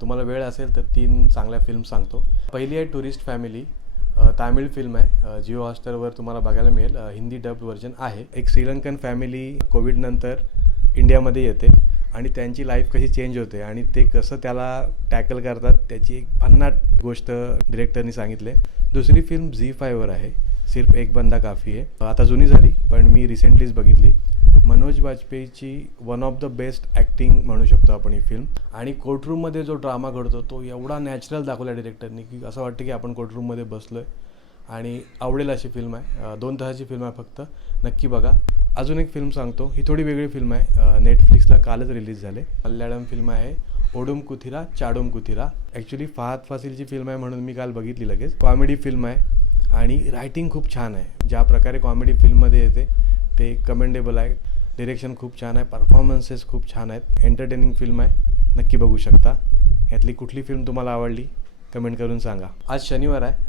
तुम्हाला वेळ असेल तर 3 चांगल्या फिल्म सांगतो. पहिली आहे टुरिस्ट फॅमिली. तामिळ फिल्म आहे. जिओ हॉटस्टारवर तुम्हाला बघायला मिळेल. हिंदी डब्ड व्हर्जन आहे. एक श्रीलंकन फॅमिली कोविडनंतर इंडियामध्ये येते आणि त्यांची लाईफ कशी चेंज होते आणि ते कसं त्याला टॅकल करतात त्याची एक भन्नाट गोष्ट डिरेक्टरनी सांगितले. दुसरी फिल्म झी5वर आहे. सिर्फ एक बंदा काफी है. आता जुनी झाली पण मी रिसेंटलीच बघितली. मनोज वाजपेयीची one of the best acting म्हणू शकतो आपण ही फिल्म. आणि कोर्टरूममध्ये जो ड्रामा घडतो तो एवढा नॅचरल दाखवला डिरेक्टरनी की असं वाटतं की आपण कोर्टरूममध्ये बसलो आहे आणि आवडेल अशी फिल्म आहे. 2 तासाची फिल्म आहे फक्त. नक्की बघा. अजून एक फिल्म सांगतो. ही थोडी वेगळी फिल्म आहे. नेटफ्लिक्सला कालच रिलीज झाले. मल्याळम फिल्म आहे ओडुम कुथिरा चाडुम कुथिरा. ॲक्च्युली फहाद फासिलची फिल्म आहे म्हणून मी काल बघितली लगेच. कॉमेडी फिल्म आहे आणि रायटिंग खूप छान आहे. ज्या प्रकारे कॉमेडी फिल्ममध्ये येते ते कमेंडेबल आहे. डिरेक्शन खूप छान आहे. परफॉर्मन्सेस खूप छान आहेत. एंटरटेनिंग फिल्म आहे. नक्की बघू शकता. यातली कुठली फिल्म तुम्हाला आवडली कमेंट करून सांगा. आज शनिवार आहे.